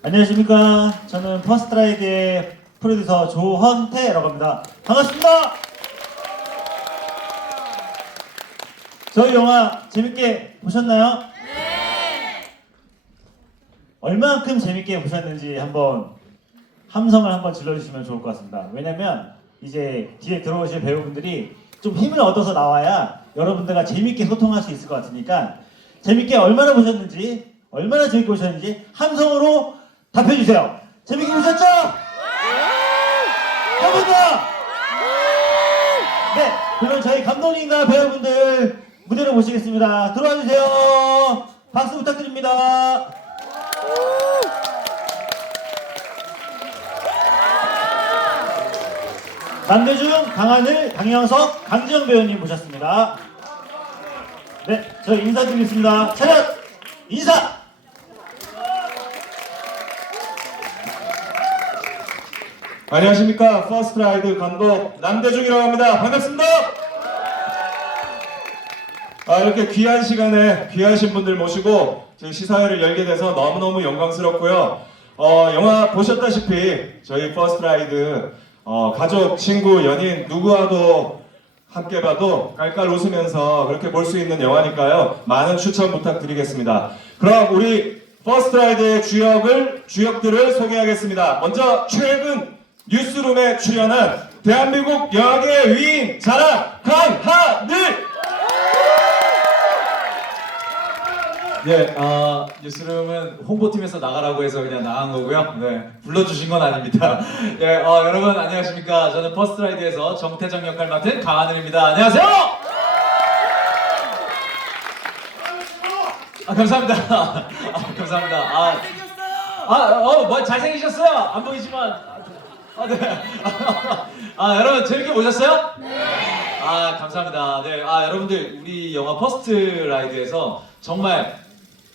안녕하십니까. 저는 퍼스트라이드의 프로듀서 조헌태라고 합니다. 반갑습니다. 저희 영화 재밌게 보셨나요? 네. 얼만큼 재밌게 보셨는지 한번 함성을 한번 질러주시면 좋을 것 같습니다. 왜냐면 이제 뒤에 들어오실 배우분들이 좀 힘을 얻어서 나와야 여러분들과 재밌게 소통할 수 있을 것 같으니까 재밌게 얼마나 보셨는지 얼마나 재밌게 보셨는지 함성으로 답해주세요. 재밌게 보셨죠? 한번 더! 네, 그럼 저희 감독님과 배우분들 무대로 모시겠습니다. 들어와 주세요. 박수 부탁드립니다. 남대중, 강하늘, 강영석, 강지영 배우님 모셨습니다. 네, 저희 인사드리겠습니다. 차렷! 인사! 안녕하십니까? 퍼스트 라이드 감독 남대중이라고 합니다. 반갑습니다! 아, 이렇게 귀한 시간에 귀하신 분들 모시고 저희 시사회를 열게 돼서 너무너무 영광스럽고요. 어, 영화 보셨다시피 저희 퍼스트 라이드 어, 가족, 친구, 연인 누구와도 함께 봐도 깔깔 웃으면서 그렇게 볼 수 있는 영화니까요. 많은 추천 부탁드리겠습니다. 그럼 우리 퍼스트 라이드의 주역을 주역들을 소개하겠습니다. 먼저 최근 뉴스룸에 출연한 대한민국 영화계 위인 자랑 강하늘 네, 어, 뉴스룸은 홍보팀에서 나가라고 해서 그냥 나간 거고요. 네, 불러주신 건 아닙니다. 예, 어, 여러분 안녕하십니까? 저는 퍼스트라이드에서 정태정 역할 맡은 강하늘입니다. 안녕하세요. 아, 감사합니다. 아, 감사합니다. 아, 아, 어, 뭐 잘생기셨어요. 안 보이지만. 아, 네. 아, 여러분 재밌게 보셨어요? 네. 아, 감사합니다. 네, 아, 여러분들 우리 영화 퍼스트 라이드에서 정말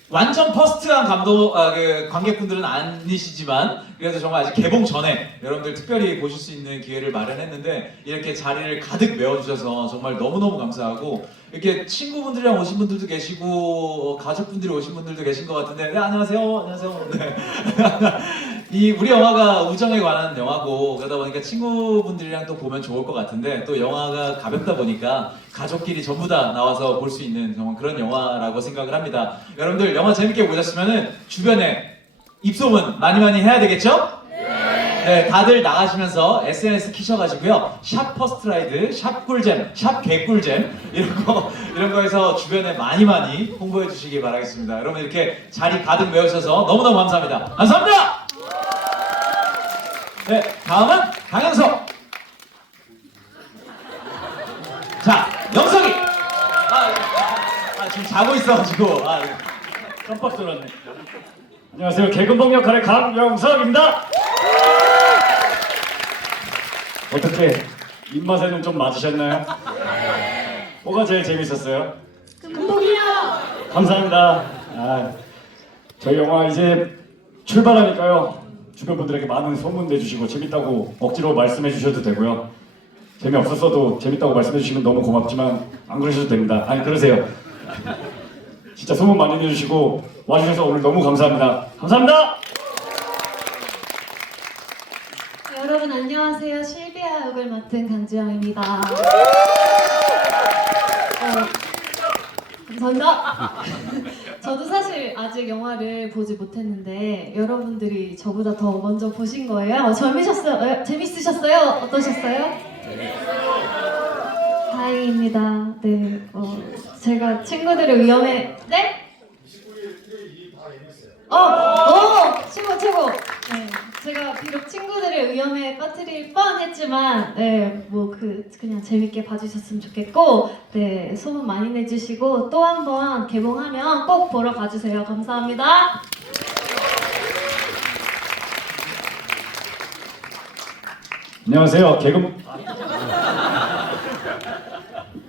완전 퍼스트한 감독 아, 그 관객분들은 아니시지만 그래도 정말 아직 개봉 전에 여러분들 특별히 보실 수 있는 기회를 마련했는데 이렇게 자리를 가득 메워주셔서 정말 너무너무 감사하고 이렇게 친구분들이랑 오신 분들도 계시고 어, 가족분들이 오신 분들도 계신 것 같은데 네 안녕하세요 안녕하세요 네. 이 우리 영화가 우정에 관한 영화고 그러다 보니까 친구분들이랑 또 보면 좋을 것 같은데 또 영화가 가볍다 보니까 가족끼리 전부 다 나와서 볼 수 있는 그런 영화라고 생각을 합니다. 여러분들 영화 재밌게 보셨으면은 주변에 입소문 많이 많이 해야 되겠죠? 네, 다들 나가시면서 SNS 키셔가지고요. 샵 퍼스트라이드, 샵 꿀잼, 샵 개꿀잼 이런 거 이런 거에서 주변에 많이 많이 홍보해 주시기 바라겠습니다. 여러분 이렇게 자리 가득 메우셔서 너무너무 감사합니다. 감사합니다. 네, 다음은 강현석. 자, 영석이. 아, 아, 지금 자고 있어가지고 아, 깜빡 놀랐네. 안녕하세요. 개근봉 역할의 강영석입니다. 어떻게 입맛에는 좀 맞으셨나요? 뭐가 제일 재밌었어요? 금복이요. 감사합니다. 아, 저희 영화 이제 출발하니까요. 주변 분들에게 많은 소문 내주시고 재밌다고 억지로 말씀해 주셔도 되고요. 재미없었어도 재밌다고 말씀해 주시면 너무 고맙지만 안 그러셔도 됩니다. 아니 그러세요. 진짜 소문 많이 내주시고 와주셔서 오늘 너무 감사합니다. 감사합니다. 여러분 안녕하세요. 실비아 역을 맡은 강지영입니다. 어, 감사합니다. 저도 사실 아직 영화를 보지 못했는데 여러분들이 저보다 더 먼저 보신 거예요. 어, 재미셨어요? 어, 재밌으셨어요? 어떠셨어요? 다행입니다. 네, 어, 제가 친구들의 위험에 네? 어, 어, 최고 최고. 네, 제가 비록 친구들의 위험에 빠뜨릴 뻔했지만, 네, 뭐 그 그냥 재밌게 봐주셨으면 좋겠고, 네, 소문 많이 내주시고 또 한 번 개봉하면 꼭 보러 가주세요. 감사합니다. 안녕하세요. 개근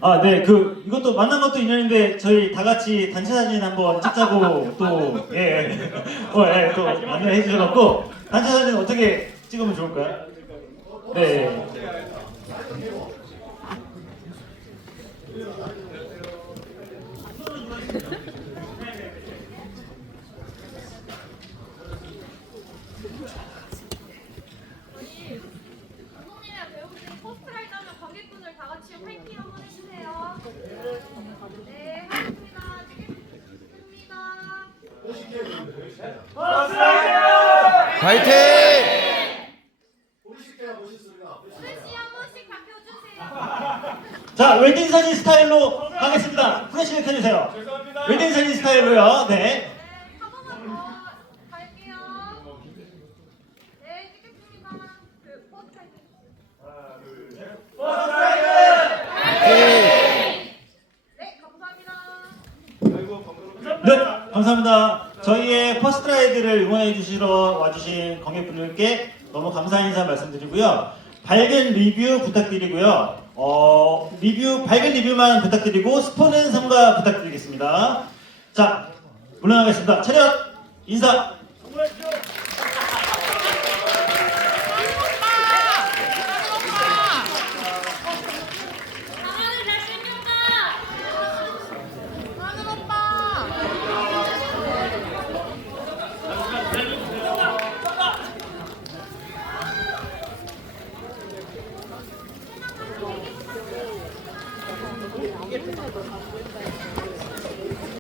아, 네, 그 이것도 만난 것도 인연인데 저희 다 같이 단체 사진 한번 찍자고 또 예, 예. 어, 예, 또 안내해 주셔갖고 단체 사진 어떻게 찍으면 좋을까요? 네. 예. 네 파이팅 한번 해주세요. 네, 하겠습니다. 찍겠습니다. 박수! 파이팅! 자, 웨딩 사진 스타일로 가겠습니다. 후레쉬를 켜주세요. 죄송합니다. 웨딩 사진 스타일로요. 네. 한 번만 더 갈게요. 네, 찍겠습니다. 그 포즈 네, 감사합니다. 네, 감사합니다. 저희의 퍼스트라이드를 응원해 주시러 와주신 관객분들께 너무 감사 인사 말씀드리고요. 밝은 리뷰 부탁드리고요. 어, 리뷰, 밝은 리뷰만 부탁드리고 스포는 삼가 부탁드리겠습니다. 자, 물러나겠습니다. 차렷! 인사!